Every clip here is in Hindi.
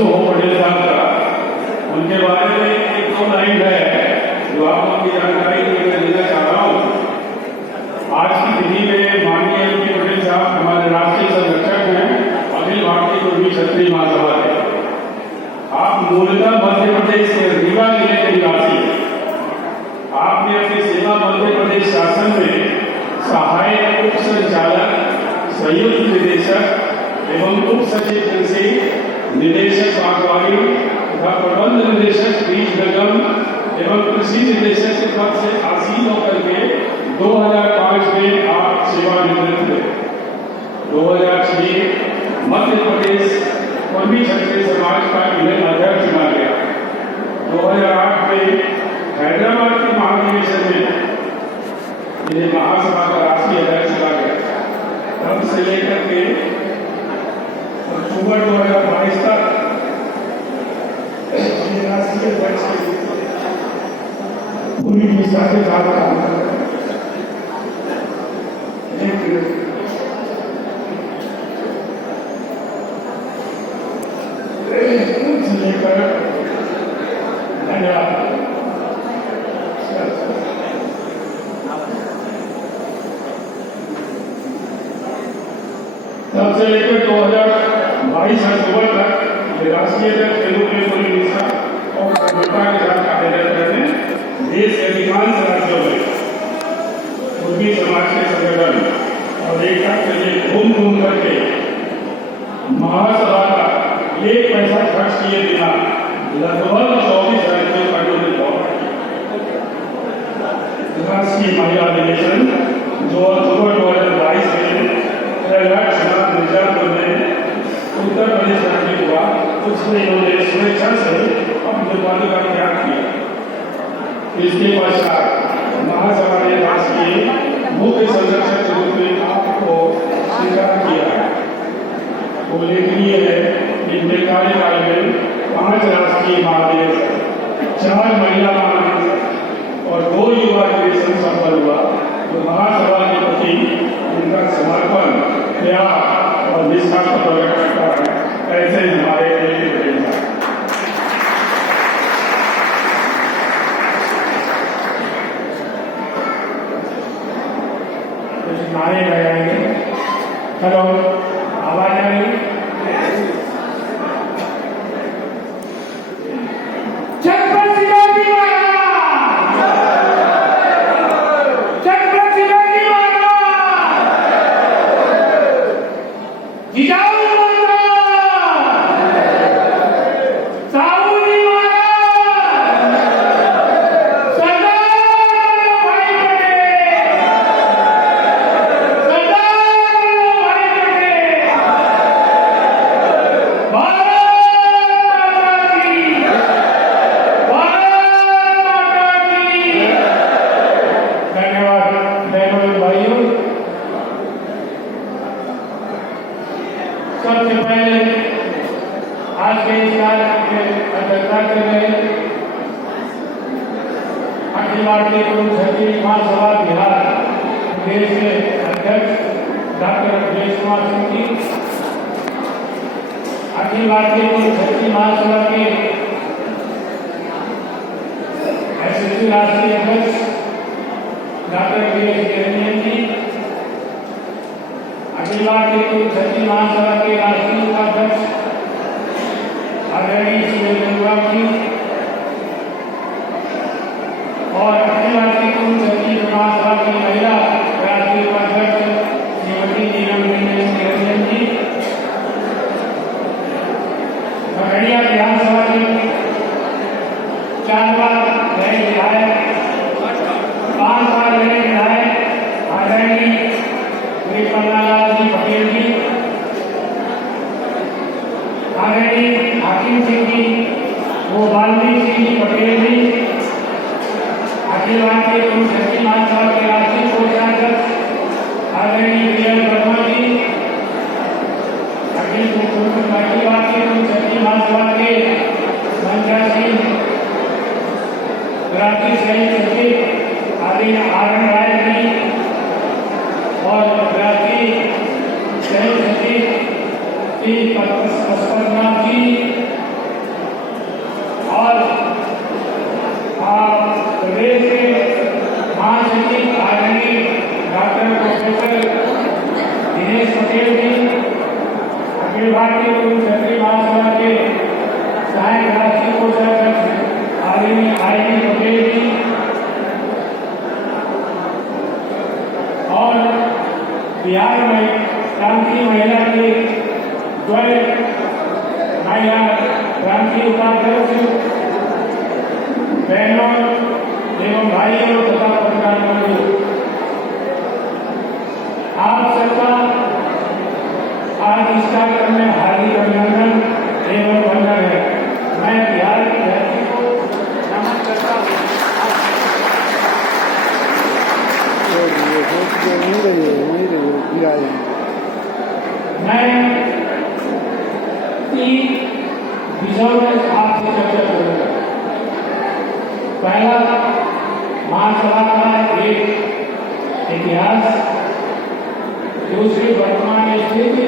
शुरू हो पटेल साहब का, उनके बारे में एक दो लाइन है जो आप लोग की जानकारी के लिए देना चाह रहा हूँ। आज की तिथि में माननीय एमपी पटेल साहब हमारे राष्ट्रीय संरक्षक हैं, अखिल भारतीय कुर्मी क्षत्रिय महासभा के। आप मूलतः मध्य प्रदेश के रीवा जिले के निवासी हैं। आपने अपनी सेवा मध्य प्रदेश शासन में सहायक उप संचालक, संयुक्त निदेशक एवं उप सचिव कृषि, निदेशक बागवानी तथा प्रबंध निदेशक बीज निगम एवं कृषि निदेशक के पद से आसीन होकर के 2005 में आप सेवानिवृत्त हुए। 2006 मध्य प्रदेश कुर्मी क्षत्रिय समाज का इन्हें अध्यक्ष चुना गया। 2008 में हैदराबाद के महाधिवेशन में इन्हें महासभा का राष्ट्रीय अध्यक्ष चुना गया। तब से लेकर के अक्टूबर 2022 तक राष्ट्रीय अध्यक्ष पूरी निष्ठा के साथ काम कर रहे हैं। तब से लेकर 2022 अक्टूबर तक राष्ट्रीय अध्यक्ष के रूप में पूरी निष्ठा और सफलता के साथ कार्यरत रहे। देश के अधिकांश राज्यों में कुर्मी समाज के संगठन और एकता के लिए घूम घूम करके महासभा का एक पैसा खर्च किए बिना लगभग 24 राज्यों का दौरा राष्ट्रीय महिला अधिवेशन जो अक्टूबर 2022 में मिर्जापुर में उत्तर प्रदेश राज्य हुआ, उसमें इन्होंने स्वेच्छा से अपने पद का त्याग किया। इसके पश्चात महासभा ने राष्ट्रीय मुख्य संरक्षक के रूप में आपको स्वीकार किया। उल्लेखनीय है कि इनके कार्यकाल में 5 राष्ट्रीय महाधिवेशन, 4 महिला महाधिवेशन और 2 युवा अधिवेशन सफल हुआ। तो महासभा के प्रति उनका समर्पण, प्यार और निष्ठा को प्रकट करता है। ऐसे हमारे नारे लगाएंगे। हेलो, आवाज आ रही? सबसे पहले आज के इस कार्यक्रम में अध्यक्षता कर रहे अखिल भारतीय कुर्मी क्षत्रिय महासभा बिहार प्रदेश के अध्यक्ष डॉक्टर अखिलेश कुमार सिंह जी, अखिल भारतीय कुर्मी क्षत्रिय महासभा के एसएससी राष्ट्रीय अध्यक्ष डॉक्टर वीरेश जी, अखिल भारतीय कुर्मी क्षत्रिय महासभा के राष्ट्रीय उपाध्यक्ष आदरणीय सुरेंद्र जी और अखिल भारतीय कुर्मी क्षत्रिय महासभा की महिला राष्ट्रीय उपाध्यक्ष श्रीमती नीलम निरंजन जी, खगड़िया विधानसभा के 4 बार रहे विधायक, 5 बार रहे विधायक आदरणीय पन्नालाल जी पटेल जी, आदरणीय हाकिम सिंह जी, वो वाल्मीकि सिंह जी पटेल जी, अखिल भारतीय कुर्मी क्षत्रिय महासभा के राष्ट्रीय कोषाध्यक्ष आदरणीय वीएल वर्मा जी, अखिल भारतीय कुर्मी क्षत्रिय महासभा के मंजा सिंह, राष्ट्रीय संयुक्त सचिव आदरणीय आरएन राय जी और राष्ट्रीय संयुक्त सचिव श्री पशुपतनाथ जी प्रोफेसर दिनेश पटेल जी, अखिल भारतीय पूर्व क्षेत्रीय महासभा के सहायक राष्ट्रीय कोषाध्यक्ष आईनी पटेल जी और बिहार में क्रांतीय महिला की द्वय महिला क्रांतीय उपाध्यक्ष बहनों एवं भाइयों तथा पत्रकारों, आप सबका आज इस कार्यक्रम में हार्दिक अभिनंदन एवं वंदन है। मैं बिहार की धरती को नमन करता हूँ। मैं 3 विषयों में आपसे चर्चा करूंगा। पहला, महासभा का एक इतिहास, दूसरी वर्तमान स्थिति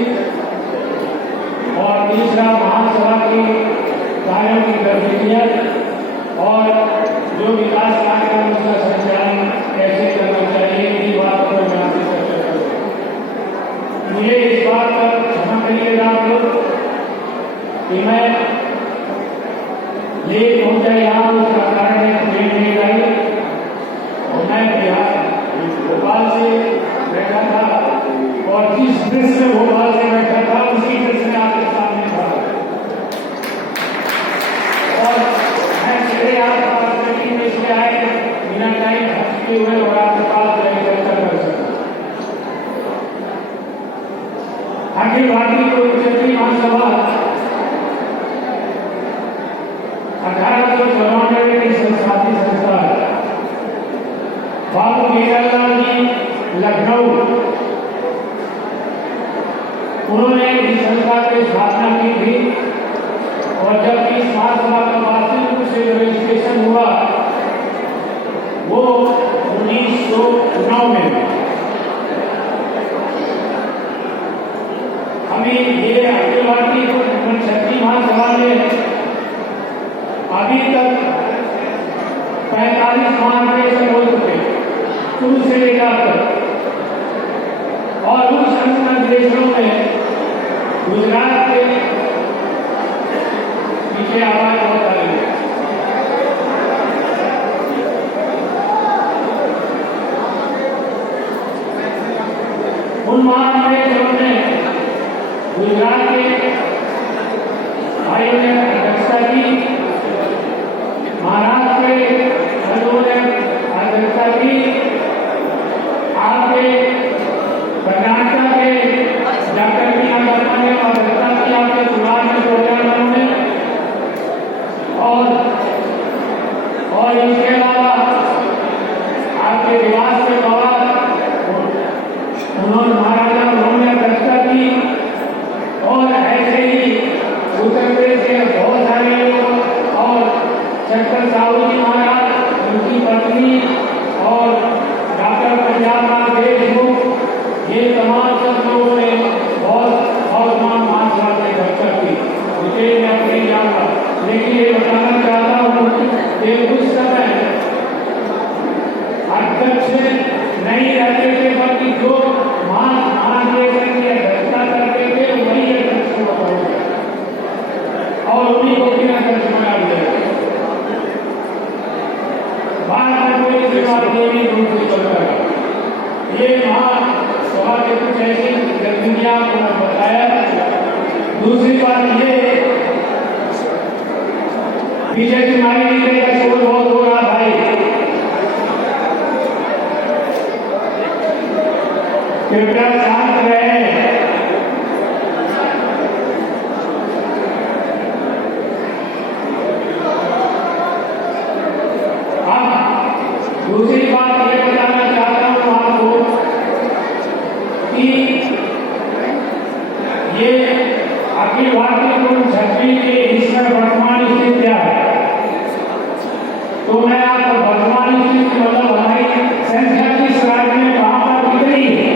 और तीसरा महासभा की कार्यों की गतिविधियां और जो विकास कार्य है उसका संचालन कैसे करना चाहिए, इसी बात पर मैं आपसे चर्चा करूंगा। मुझे इस बात पर क्षमा करिएगा आप लोग कि मैं लेट हो जाए यहाँ, उसका कारण है ट्रेन नहीं आई और मैं बिहार भोपाल से बैठा था और जिस ब्रिज में भोपाल से बैठा था उसी ब्रिज में आपके सामने था और मैं सीधे आपके मीटिंग में इसलिए आए बिना टाइम खर्चते हुए और आपके पास चर्चा कर सकता। अखिल भारतीय पूर्व क्षेत्रीय महासभा 1894 की संस्थापित संस्था है। बाबू मीरालाल जी लखनऊ, उन्होंने इस संस्था की स्थापना की थी और जब इस महासभा का वास्तविक रूप से रजिस्ट्रेशन हुआ वो 1909 में। हमें ये अखिल भारतीय क्षेत्रीय महासभा में अभी तक 45 महाधिवेशन हो चुके शुरू से लेकर और उन अधिवेशनों में गुजरात के पीछे आवाज बहुत आ रही है। उन महाधिवेशनों में गुजरात के भाइयों ने अध्यक्षता की, महाराष्ट्र के भाइयों ने अध्यक्षता की, आपके कर्नाटक के डॉक्टर मीना वर्मा ने अध्यक्षता की आपके चुनाव में 2009 में और इसके अलावा आपके निवास के दौरान उन्होंने अध्यक्षता की और ऐसे ही उत्तर प्रदेश के बहुत सारे लोग और शंकर साहू जी महाराज, उनकी पत्नी और डॉक्टर पंजाब लाल देशमुख, ये तमाम सब लोगों ने बहुत महासभा की अध्यक्षता की। मुझे मैं नहीं जानता, लेकिन ये बताना चाहता हूँ कि उस समय अध्यक्ष नहीं रहते थे, बल्कि जो महाधिवेशन की अध्यक्षता करते थे वही अध्यक्ष हुआ करते और उन्हीं को बिना अध्यक्ष बना दिया। बाद में कोई सेवा देवी रूप से चलता है। ये महासभा के कुछ ऐसी गतिविधियां आपको बताया। दूसरी बात ये, पीछे तुम्हारी नीचे का शोर बहुत हो रहा भाई, कृपया शांत रहे। दूसरी बात ये बताना चाहता हूँ आपको कि ये अखिल भारतीय पूर्व क्षेत्रीय के इसमें वर्तमान स्थिति क्या है, तो मैं आपको वर्तमान स्थिति मतलब हमारी संख्या किस राज्य में कहां पर कितनी है,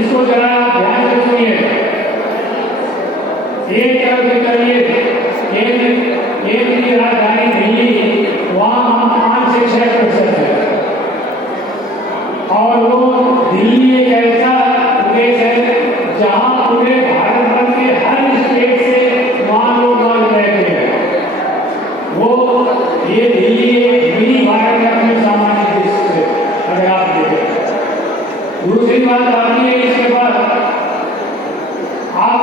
इसको जरा ध्यान से सुनिए। एक तरफ से करिए, केंद्रीय राजधानी दिल्ली, वहां हम 5 से 6% है और वो दिल्ली एक ऐसा प्रदेश है जहां पूरे भारत भर के हर स्टेट से वहां लोग रहते हैं। वो ये दिल्ली एक मिनी भारत है अपने सामान्य देश से, अगर आप देखें। दूसरी बात आती है इसके बाद आप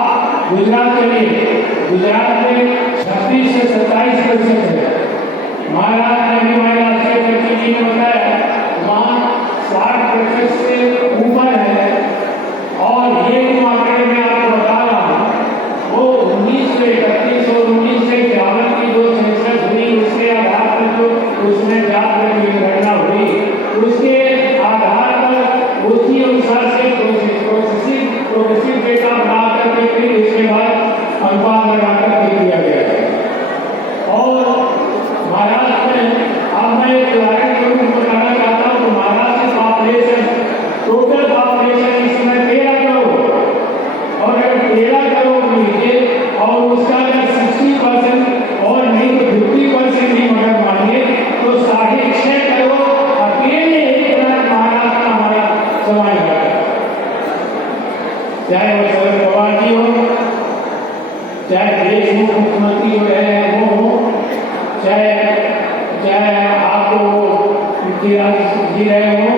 गुजरात चलिए, गुजरात में 36 से 27% है। महाराष्ट्र में हमारे राष्ट्रीय प्रतिनिधि ने बताया वहाँ 60% से ऊपर है। और ये जो आंकड़े मैं आपको बता रहा हूँ वो 1931 और 1951 की जो सेंसस हुई उसके आधार पर जो उसमें जात में गणना हुई उसके आधार पर उसी अनुसार से प्रोग्रेसिव डेटा बना करके फिर इसके बाद अनुपात लगाकर दे दिया गया है। और महाराष्ट्र में अब मैं एक उदाहरण के रूप में बताना चाहता हूँ तो महाराष्ट्र की पॉपुलेशन, टोटल पॉपुलेशन इसमें 13 करोड़, और अगर 13 करोड़ लीजिए और उसका अगर 60% और नहीं तो 50% भी मगर मानिए तो 6.5 करोड़ अकेले एक महाराष्ट्र का हमारा समाज है। चाहे वो शरद पवार जी हो, चाहे देश मुख्यमंत्री हो रहे हैं वो हो, चाहे आपको पृथ्वीराज जी रहे हो,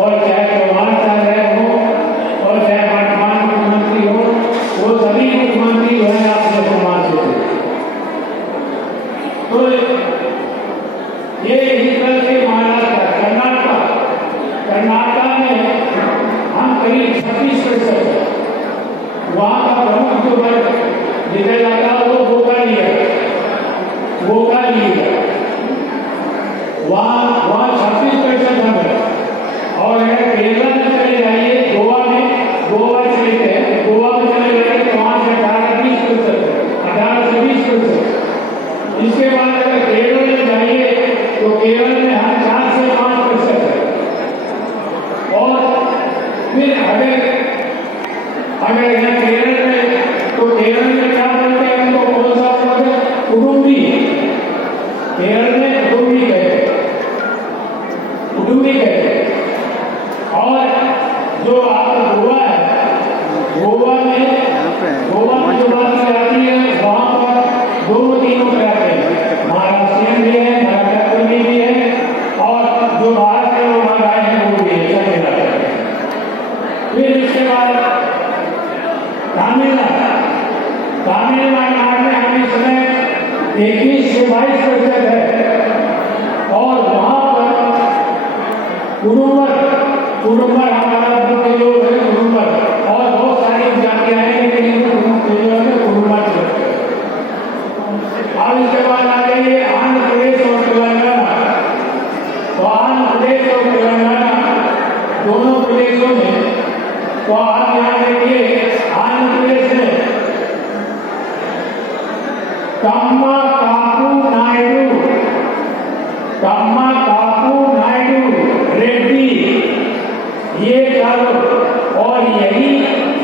और चाहे चौहान साहब रहे हो, और चाहे वर्तमान मुख्यमंत्री हो, वो सभी मुख्यमंत्री जो है आपने समाज से थे। तो ये इस तरह से महाराष्ट्र, कर्नाटक में हम करीब 36% वहाँ का प्रमुख जो वर्ग देखा जाता है वो गोपाली है, वहाँ 36% हम है। और अगर केरला में चले जाइए, गोवा चले गए, गोवा में चले जाइए तो वहाँ से 18 से 20%। इसके बाद अगर केरल में जाइए तो केरल में हर 4 से 5% है। और फिर अगर यहाँ केरल में तो केरल में क्या बोलते हैं तो कौन सा बोलते हैं? कुडुम्बी। केरल में कुडुम्बी कहते हैं। और जो आपका गोवा है, गोवा में जो बात आती है वहाँ पर दोनों तीनों रहते हैं, महाराष्ट्रियन भी है, महाराष्ट्र भी है, और जो बाहर के लोग आए हैं वो भी है। फिर इसके बाद तमिलनाडु में हम इस समय 21 से 22% है। और वहाँ पर कुरुम्बर हमारा मुख्य लोग है, कुरुम्बर, और बहुत सारी जातियां हैं लेकिन कुरुम्बर चलते हैं। अब इसके बाद आ जाइए आंध्र प्रदेश और तेलंगाना। तो आंध्र प्रदेश और तेलंगाना दोनों प्रदेशों में, तो आप यहाँ देखिए आंध्र प्रदेश में कम्मा कापू नायडू रेड्डी, ये चारों, और यही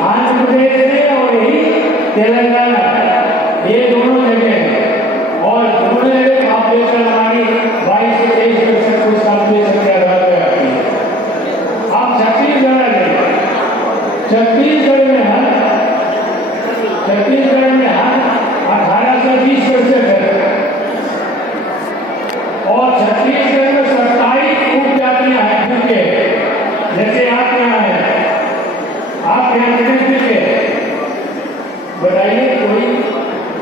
आंध्र प्रदेश है और यही तेलंगाना, ये दोनों जगह है। और दोनों जगह पॉपुलेशन हमारी 22 से 23% कुछ पॉपुलेशन के आधार पर आती है। आप छत्तीसगढ़ में हर 18 से 20% है। और छत्तीसगढ़ में 27 उपजातियां हैं फिर के, जैसे आप यहाँ है, आप यहाँ कितने फिर के बताइए, कोई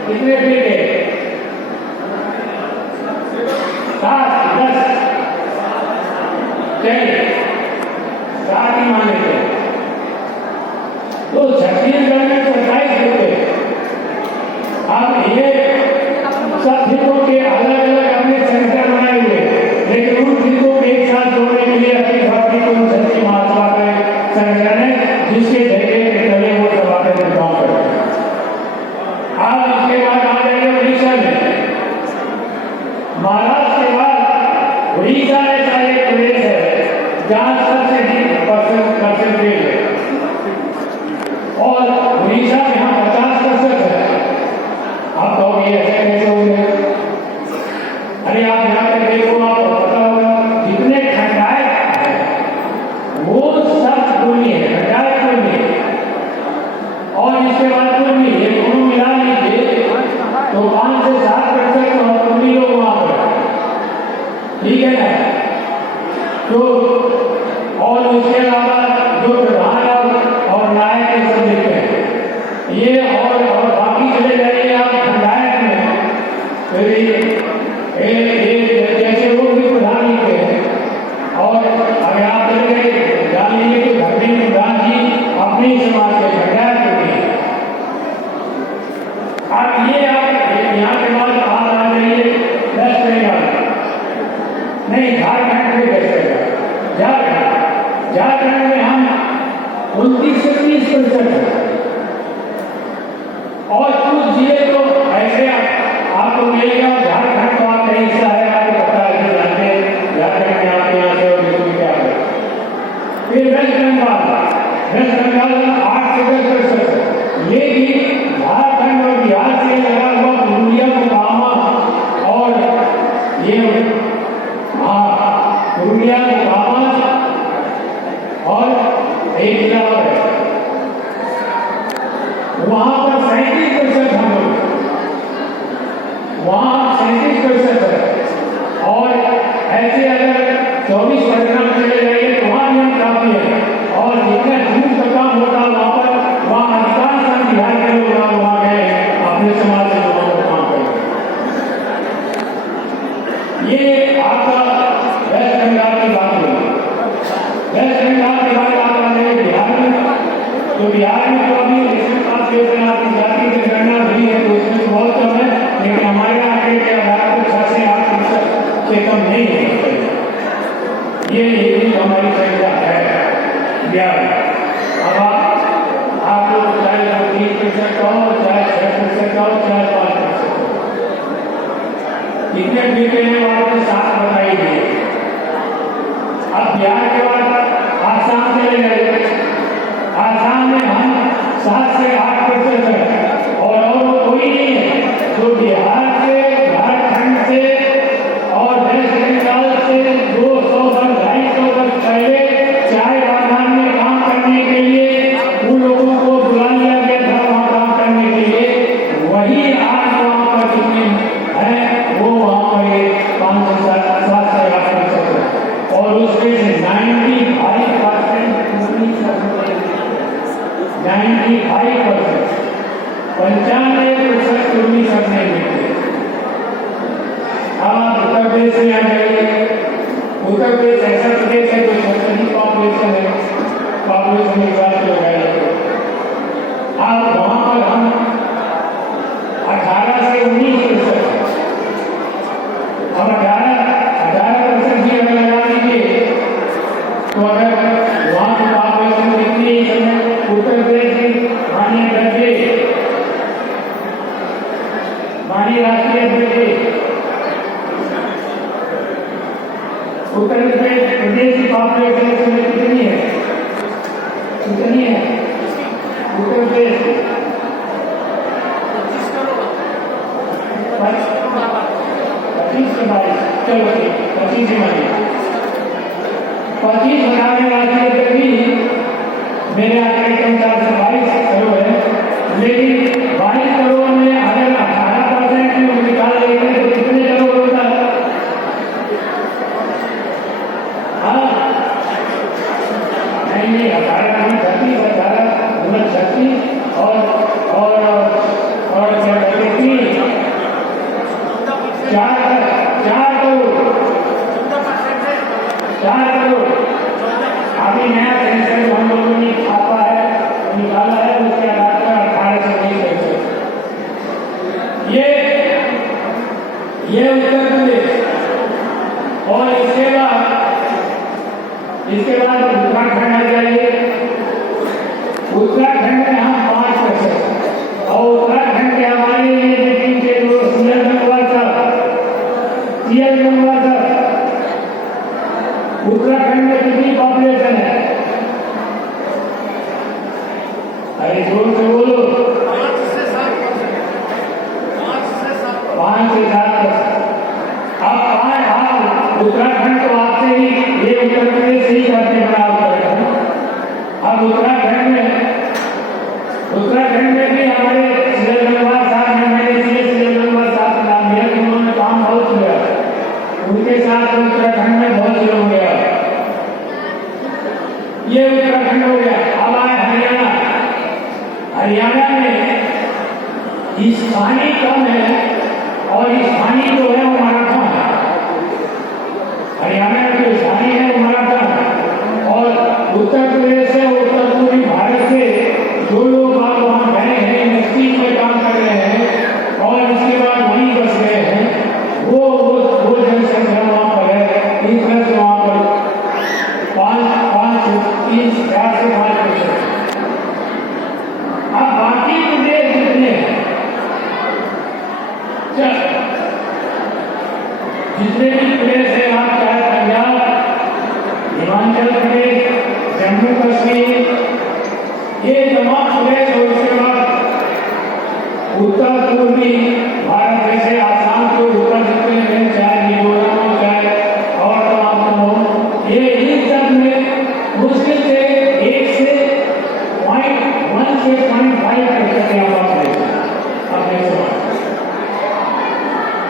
कितने फिर के? 7, 10, चलिए 7 ही मान लेते हैं। तो छत्तीसगढ़ में 27 रुपये। अब ये सब फिल्मों के अलग अलग अपने सेंटर बनाए हुए, लेकिन उन फिल्मों को एक साथ जोड़ने के लिए अपनी भक्ति को सच्ची महात्मा के संगठन है जिसके जरिए के तले वो दबाते हुए काम करते हैं। अब इसके बाद आ जाएंगे उड़ीसा में। महाराष्ट्र के बाद उड़ीसा ऐसा एक प्रदेश है जहाँ सबसे अधिक परसेंटेज है। और उड़ीसा में यहाँ 50% है। आप कहोगे ऐसे कैसे हो गए? अरे आप यहाँ पे देखो, आपको पता होगा जितने खंडायत है वो सब ये और बाकी चले जाइए आप पंचायत में, फिर जैसे वो भी प्रधानी के हैं, और अगर आप चले गए जान लीजिए कि धरती प्रधान जी अपने ही समाज के पंचायत के भी हैं। अब ये आप यहाँ के बाद बाहर आ जाइए वेस्ट बंगाल, नहीं झारखंड में कैसे झारखंड में हम 29 से 30% है, और कुछ जिले तो ऐसे आपको मिलेगा। झारखंड तो आपका हिस्सा है, आपको पता है कि जानते हैं झारखंड में आपके यहाँ से और देश में क्या है। फिर वेस्ट बंगाल 8 से 10% है, लेकिन झारखंड और बिहार से लगा हुआ पुरुलिया मोकामा और ये पुरुलिया मोकामा और एक जिला और है, वहां पर 37% हम लोग, वहां 37% है। और ऐसे अगर 24% में चले जाइए तो वहां भी हम काफी है, और जितना दूर का काम होता है वहां अधिकांश बिहार के लोग वहां गए अपने समाज से लोगों को काम करें। ये आपका वेस्ट बंगाल की बात हुई। वेस्ट बंगाल के बाद आप आ जाए बिहार में, तो बिहार में तो अभी आपकी जाति की गणना हुई है तो उसमें बहुत कम है, लेकिन हमारे यहाँ आंकड़े के आधार पर 6 से 8% से कम नहीं है। ये हमारी संख्या है बिहार। अब आप लोग चाहे 3% का हो, चाहे 6% का हो, चाहे 5% का हो, कितने बीते हैं आपके साथ बताई गई। अब बिहार के बाद आसाम चले गए, आसाम में हम 7 से 8% है, और कोई नहीं है जो बिहार से, झारखंड से और वेस्ट बंगाल से 200 वर्ष 250 वर्ष पहले चाय बागान में काम करने के लिए उन लोगों को बुला लिया गया था वहाँ काम करने के लिए। वही आज वहाँ पर जितने हैं वो वहाँ पर 5 से 7 से 8% है, और उसमें से 95% 95% उन्नीस करने मिलते। अब आप उत्तर प्रदेश में आ जाइए। उत्तर प्रदेश ऐसा प्रदेश है जो सबसे पॉपुलेशन है, पॉपुलेशन के हिसाब से लगाया अब वहां पर हम 18 से 19% है। अब 18% भी अगर लगा लीजिए तो अगर वहां की पॉपुलेशन कितनी है, उत्तर प्रदेश की माननीय राष्ट्रीय अध्यक्ष उत्तर प्रदेश की पॉपुलेशन कितनी है, कितनी है उत्तर प्रदेश 25 से 22, चलो 25 से 25 बनाने वाले भी मेरे आंकड़े के अनुसार से 22 करोड़ है, लेकिन 22 करोड़ में अगर 18% की निकाल लेंगे तो कितने करोड़ होता है? नहीं 18 36 और 4 करोड़। अभी नया सेंसस हम लोगों ने छापा है, निकाला है, उसके आधार पर 18 से 20%। ये उत्तर प्रदेश। और इसके बाद उत्तराखंड आ जाइए। उत्तराखंड में हम 5%, और उत्तराखंड के हमारे मीटिंग के जो सीएम गंगवार साहब उत्तराखंड में कितनी पॉपुलेशन है? अरे जोर से बोलो। 5 से 7%। अब उत्तराखंड तो आपसे ही, ये उत्तर प्रदेश से ही करते बराबर है। अब उत्तराखंड में भी हमारे सीएम गंगवार साहब ने, मैंने सीएम गंगवार साहब का नाम लिया, उन्होंने काम बहुत किया, उनके साथ उत्तराखंड में बहुत शुरू हो गया। ये उत्तराखंड हो गया। अब आए हरियाणा में स्थानीय कम है और स्थानीय जो है वो मराठा है। हरियाणा में जो स्थानीय है वो मराठा है और उत्तर प्रदेश से उत्तर पूर्वी भारत से जो लोग आप वहाँ गए हैं, इंडस्ट्री में काम कर रहे हैं और इसके बाद वहीं बस गए हैं, वो जनसंख्या वहाँ पर है। इस तरह से वहाँ पर 4 से 5%। अब बाकी प्रदेश जितने हैं, जितने भी प्रदेश है, आप चाहे पंजाब, हिमाचल प्रदेश, जम्मू कश्मीर, ये तमाम प्रदेश और उसके बाद उत्तर पूर्वी भारत जैसे आसाम के ऊपर जितने हैं, चाहे मिजोरम हो, चाहे और तमाम हो, ये इन सब में मुश्किल से 1 से 0.1 से 0.5% की आबादी है अपने समाज।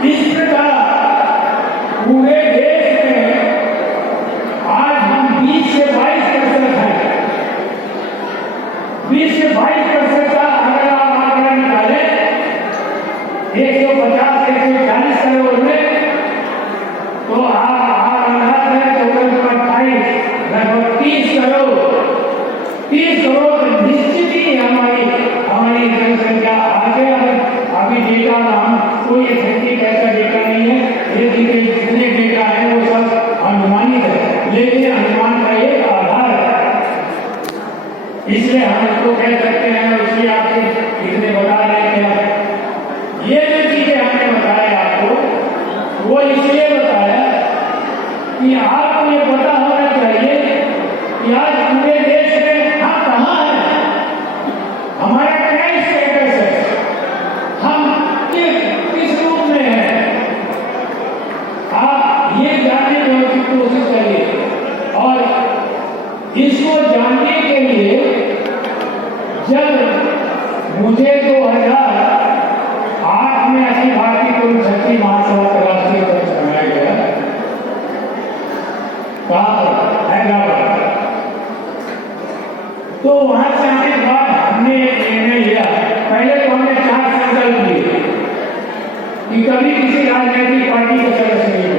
इस प्रकार पूरे देश में आज हम 20 से 22% हैं। 20 से 22% का अगर आप आंकड़ा निकालें 150 से 140 करोड़ में, तो आप अंदाज है 24.28 लगभग 30 करोड़ निश्चित ही हमारी जनसंख्या आगे। अभी डेटा हम कोई इफेक्टिव ऐसा डेटा नहीं है, ये जितने डेटा है वो सब अनुमानित है, लेकिन अनुमान का एक आधार है, इसलिए हम इसको कह सकते हैं। इसलिए आपको इसने बता रहे हैं ये जो चीजें हमने बताया आपको, वो इसलिए बताया कि आपको ये पता होना चाहिए कि आज पूरे देश में हम कहाँ हैं, हमारा क्या स्टेटस है, हम किस रूप में हैं। आप ये जानने की कोशिश करिए और इसको जानने के लिए जब मुझे 2008 में अखिल भारतीय कुल शक्ति महासभा का राष्ट्रीय ध्वज बनाया गया, कहाँ पर, हैदराबाद। तो वहां से आने के बाद हमने एक निर्णय लिया। पहले तो हमने 4 संकल्प लिए कि कभी किसी राजनीतिक पार्टी के सदस्य नहीं